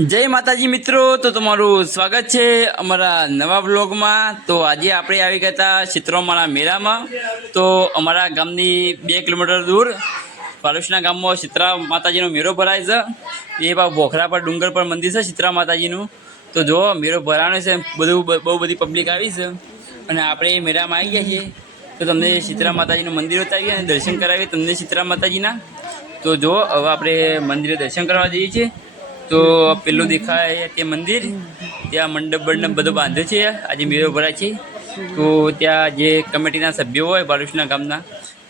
જય માતાજી મિત્રો, તો તમારું સ્વાગત છે અમારા નવા બ્લોગમાં તો આજે આપણે આવી ગયા હતા ચિત્રોમાળા મેળામાં. તો અમારા ગામની બે કિલોમીટર દૂર પાડોશના ગામમાં ચિત્રા માતાજીનો મેળો ભરાય છે. એ બા બોખરા પર, ડુંગર પર મંદિર છે ચિત્રા માતાજીનું. તો જો મેળો ભરાનો છે, બધું બહુ બધી પબ્લિક આવી છે. અને આપણે એ મેળામાં આવી ગયા છીએ. તો તમને ચિત્રા માતાજીનું મંદિર બતાવીએ અને દર્શન કરાવીએ તમને ચિત્રા માતાજીના. તો જો હવે આપણે મંદિરે દર્શન કરવા જઈએ છીએ. તો પેલું દેખાય તે મંદિર, ત્યાં મંડપ બંડપ બધું બાંધ્યો છે. આજે મેળો ભરાય છે. તો ત્યાં જે કમિટીના સભ્યો હોય બાલુષના ગામના,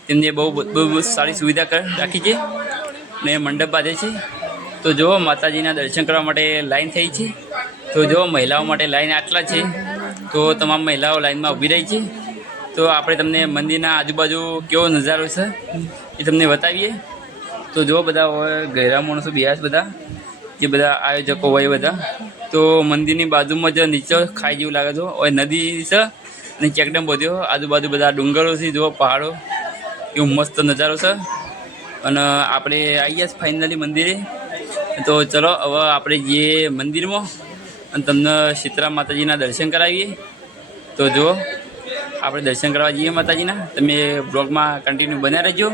તેમને બહુ બહુ સારી સુવિધા રાખી છે ને મંડપ બાંધે છે. તો જો માતાજીના દર્શન કરવા માટે લાઈન થઈ છે. તો જો મહિલાઓ માટે લાઈન આટલા છે. તો તમામ મહિલાઓ લાઈનમાં ઊભી રહી છે. તો આપણે તમને મંદિરના આજુબાજુ કેવો નજારો છે એ તમને બતાવીએ. તો જો બધા હોય, ગહેરા માણસો બિહાર બધા જે બધા આયોજકો હોય બધા, તો મંદિરની બાજુમાં જ નીચે ખાઈ જેવું લાગે છે. હોય નદી છે અને ચેકડેમ બધો, આજુબાજુ બધા ડુંગરો છે જો પહાડો એવું મસ્ત નજારો છે. અને આપણે આવી ગયા ફાઇનલી મંદિરે. તો ચલો, હવે આપણે જઈએ મંદિરમાં અને તમને શીતળા માતાજીના દર્શન કરાવીએ. તો જુઓ, આપણે દર્શન કરવા જઈએ માતાજીના. તમે બ્લોગમાં કન્ટિન્યુ બન્યા રહેજો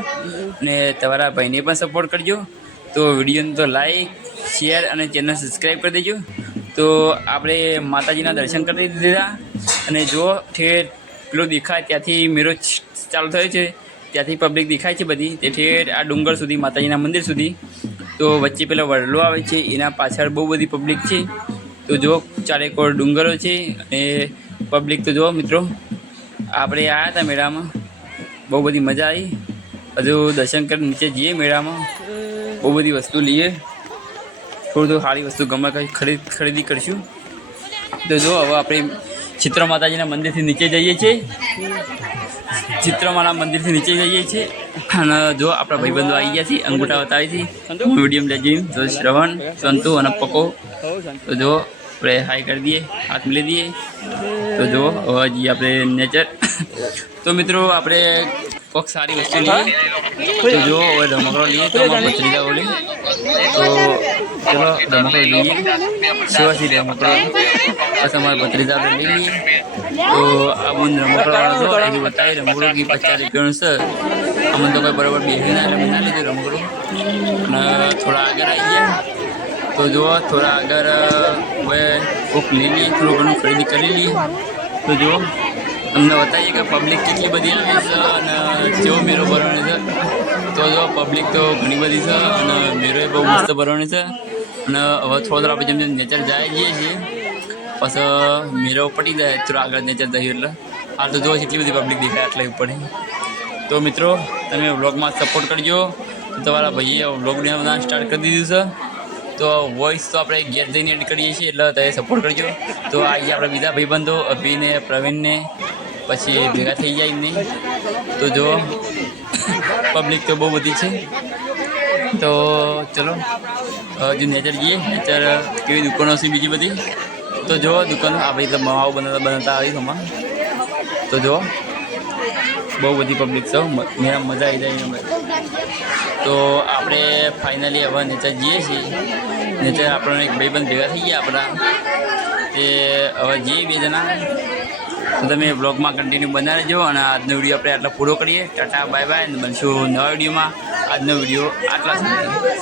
અને તમારા ભાઈને પણ સપોર્ટ કરજો. તો વિડીયોને તો લાઈક શેર અને ચેનલ સબસ્ક્રાઈબ કરી દેજો. તો આપણે માતાજીના દર્શન કરી દીધા. અને જો ઠેર પેલું દેખાય ત્યાંથી મેરો ચાલુ થયો છે. ત્યાંથી પબ્લિક દેખાય છે બધી. તે ઠેર આ ડુંગર સુધી, માતાજીના મંદિર સુધી. તો વચ્ચે પેલો વડલો આવે છે. એના પાછળ બહુ બધી પબ્લિક છે. તો જો ચારેકોર ડુંગરો છે અને પબ્લિક તો જુઓ મિત્રો, આપણે આવ્યા હતા મેળામાં. બહુ બધી મજા આવી હજુ દર્શન કરી નીચે જઈએ મેળામાં. બહુ બધી વસ્તુ લઈએ. થોડું સારી વસ્તુ ગમે કંઈ ખરીદ ખરીદી કરીશું. તો જો, હવે આપણે ચિત્ર માતાજીના મંદિરથી નીચે જઈએ છીએ. ચિત્રમાના મંદિરથી નીચે જઈએ છીએ. અને જો, આપણા ભાઈબંધો આવી ગયા છે અંગૂઠા બતાવી છે. મીડિયમ લેજીમ જો શ્રવણ, સંતુ અને પકો તો જો, આપણે હાઈ કરી દઈએ, હાથ મિલી દઈએ. તો જો જઈએ આપણે નેચર તો મિત્રો, આપણે કોઈક સારી વસ્તુ લઈએ. તો જો, હવે રમકડો લઈએ, તો અમારા ભત્રીજા તો ચલો રમકડો લઈએ. શિવાજી રમકડો પછી અમારા ભત્રીજા આપણે લઈ લઈએ. તો બુન રમકડો વાળો તો એની બતાવી રમકડો કે પચાસ રૂપિયાનું છે. અમને તો કોઈ બરાબર બેસી ના એટલે ના લીધું રમકડું. અને થોડા આગળ આવી ગયા. તો જુઓ, થોડા આગળ, હવે બુક લઈ લઈએ, થોડું ઘણું ખરીદી કરી લઈએ. તો જુઓ તમને બતાવીએ કે પબ્લિક કેટલી બધી આવી છે અને કેવો મેળો ભરવાનો છે. તો જો પબ્લિક તો ઘણી બધી છે અને મેરો બહુ મસ્ત ભરવાની છે. અને હવે થોડો આપણે જેમ જેમ નેચર જાય જઈએ છીએ. પછી મેરો પટી જાય થોડું આગળ નેચર જઈએ એટલે. હાલ તો જો એટલી બધી પબ્લિક દેખાય એટલે ઉપર. તો મિત્રો, તમે વ્લોગમાં સપોર્ટ કરજો. તો તમારા ભાઈએ વ્લોગ બનાવવાનું સ્ટાર્ટ કરી દીધું છે. તો વોઇસ તો આપણે ઘેર જઈને એડ કરીએ છીએ એટલે તમે સપોર્ટ કરજો. તો આજે આપણે બીજા ભાઈબંધો અભિને, પ્રવીણને. પછી ભેગા થઈ જાય નહીં તો જો પબ્લિક તો બહુ બધી છે. તો ચલો હજુ નેચર જઈએ, નેચર કેવી દુકાનો છે બીજી બધી? તો જો દુકાનો, આ ભાઈ તો માવો બનાવતા બનાવતા આવી હમણાં. તો જો બહુ બધી પબ્લિક છે મેં મજા આવી જાય એમાં. તો આપણે ફાઇનલી હવે નેચર જઈએ છીએ. નેચર આપણને એક ભાઈબંધ ભેગા થઈ ગયા આપણા. તે હવે જઈએ બે જણા. તો તમે બ્લોગમાં કન્ટિન્યુ બનાવી રહેજો અને આજનો વીડિયો આપણે આટલો પૂરો કરીએ. ટાટા બાય બાય બનશું નવા વિડીયોમાં આજનો વીડિયો આટલા સુધી.